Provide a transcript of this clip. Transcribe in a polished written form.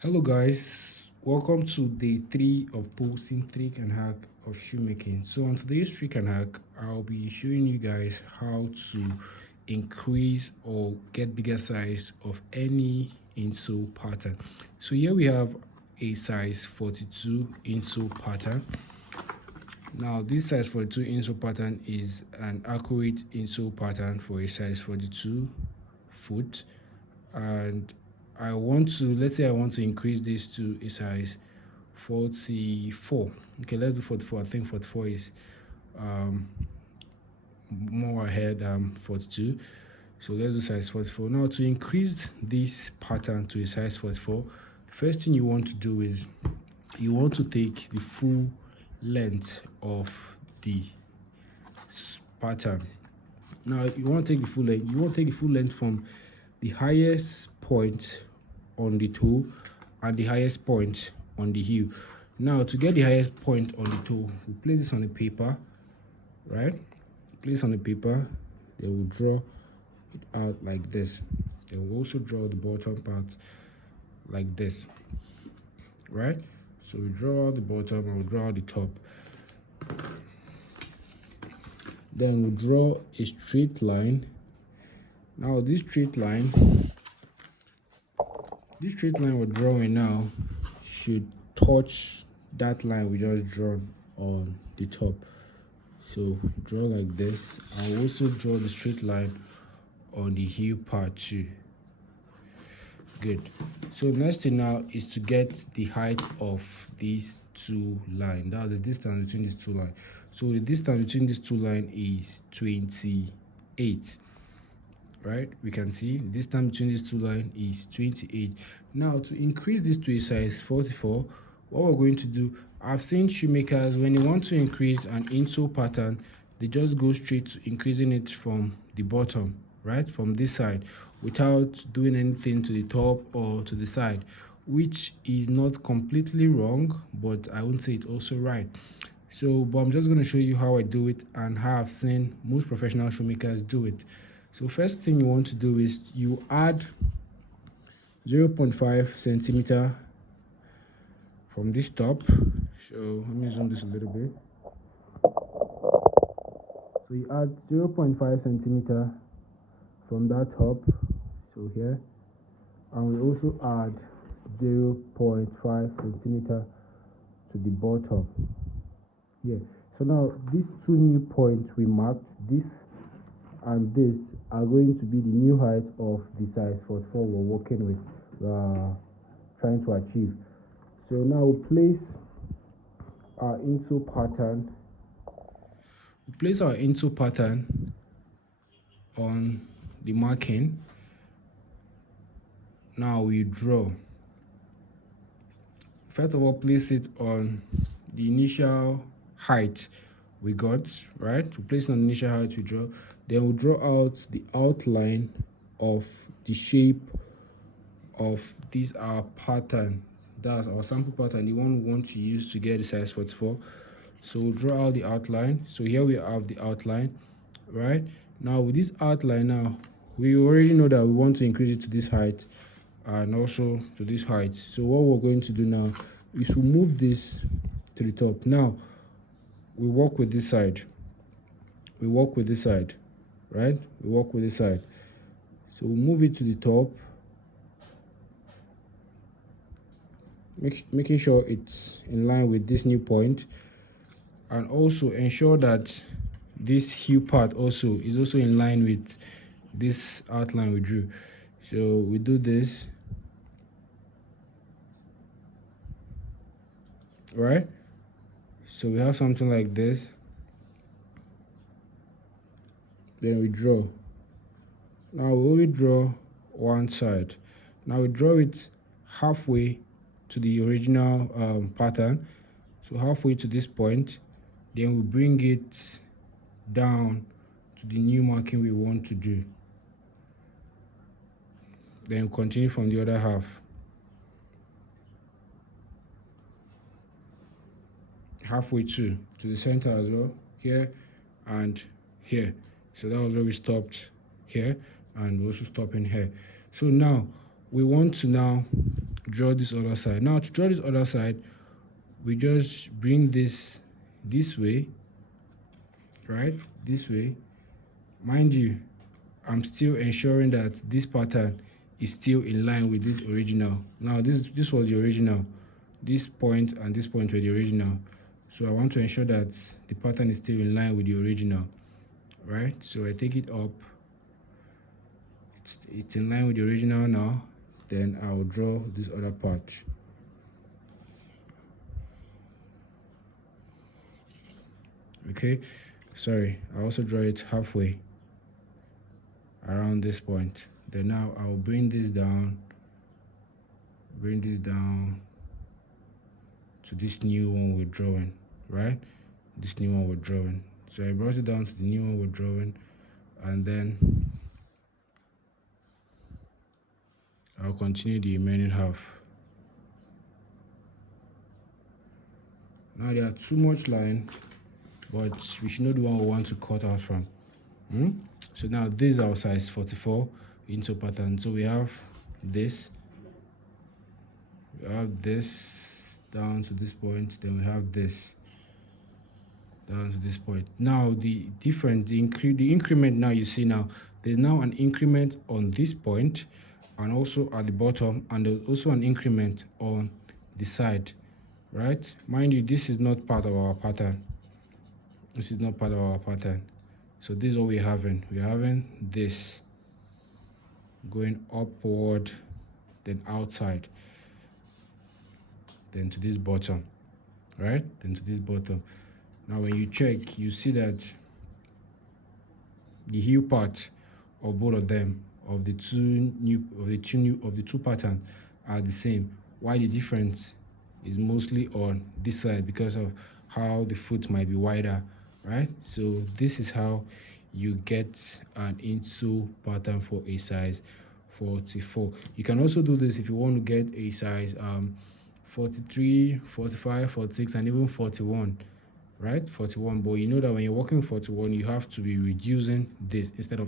Hello guys, welcome to day 3 of posting trick and hack of shoemaking. So on today's trick and hack, I'll be showing you guys how to increase or get bigger size of any insole pattern. So here we have a size 42 insole pattern. Now this size 42 insole pattern is an accurate insole pattern for a size 42 foot, and let's say I want to increase this to a size 44. Okay, let's do 44. I think 44 is um more ahead 42. So let's do size 44. Now to increase this pattern to a size 44, first thing you want to do is you want to take the full length of the pattern. Now you want to take the full length. You want to take the full length from the highest point on the toe and the highest point on the heel. Now to get the highest point on the toe, we place this on the paper, right? Place on the paper, then we'll draw it out like this. Then we'll also draw the bottom part like this, right? So we draw out the bottom and we'll draw out the top. Then we draw a straight line. Now this straight line we're drawing now should touch that line we just drawn on the top. So draw like this. I'll also draw the straight line on the heel part too. Good. So next thing now is to get the height of these two lines. That's the distance between these two lines. So the distance between these two lines is 28. Right, we can see the distance between these two lines is 28. Now to increase this to a size 44, what we're going to do, I've seen shoemakers when they want to increase an insole pattern, they just go straight to increasing it from the bottom, right, from this side, without doing anything to the top or to the side, which is not completely wrong, but I wouldn't say it's also right. So but I'm just going to show you how I do it and how I've seen most professional shoemakers do it. So first thing you want to do is you add 0.5 centimeter from this top. So let me zoom this a little bit. So you add 0.5 centimeter from that top, so here, and we also add 0.5 centimeter to the bottom here. So now these two new points we marked, this and this, are going to be the new height of the size 44 we're working with, trying to achieve. So now we place our insole pattern. We place our insole pattern on the marking. Now we draw. First of all, place it on the initial height we got, right? We place it on the initial height we draw. Then we'll draw out the outline of the shape of this our pattern. That's our sample pattern, the one we want to use to get the size 44. So we'll draw out the outline. So here we have the outline, right? Now with this outline now, we already know that we want to increase it to this height and also to this height. So what we're going to do now is we move this to the top. Now we work with this side. We work with this side, right? We work with this side. So we'll move it to the top, making sure it's in line with this new point, and also ensure that this heel part also is also in line with this outline we drew. So we do this, right? So we have something like this. Then we draw. Now we only draw one side. Now we draw it halfway to the original pattern. So halfway to this point, then we bring it down to the new marking we want to do. Then continue from the other half. Halfway to the center as well, here and here. So that was where we stopped here, and we also stop in here. So now we want to now draw this other side. Now to draw this other side, we just bring this way, right? This way. Mind you, I'm still ensuring that this pattern is still in line with this original. Now this was the original. This point and this point were the original. So I want to ensure that the pattern is still in line with the original, right? So I take it up. It's in line with the original now. Then I'll draw this other part. Okay, sorry, I also draw it halfway around this point. Then now I'll bring this down to this new one we're drawing, right? This new one we're drawing. So I brought it down to the new one we're drawing, and then I'll continue the remaining half. Now there are too much line, but we should know the one we want to cut out from. So now this is our size 44 Insole pattern. So we have this down to this point, then we have this down to this point. Now the increment, now you see now there's now an increment on this point and also at the bottom, and there's also an increment on the side, right? Mind you, this is not part of our pattern. This is not part of our pattern. So this is what we're having. We're having this going upward, then outside, then to this bottom, right? Then to this bottom. Now when you check, you see that the heel part of both of them, of the two patterns, are the same. Why the difference is mostly on this side because of how the foot might be wider, right? So this is how you get an insole pattern for a size 44. You can also do this if you want to get a size 43, 45, 46, and even 41, right? 41. But you know that when you're working 41, you have to be reducing this instead of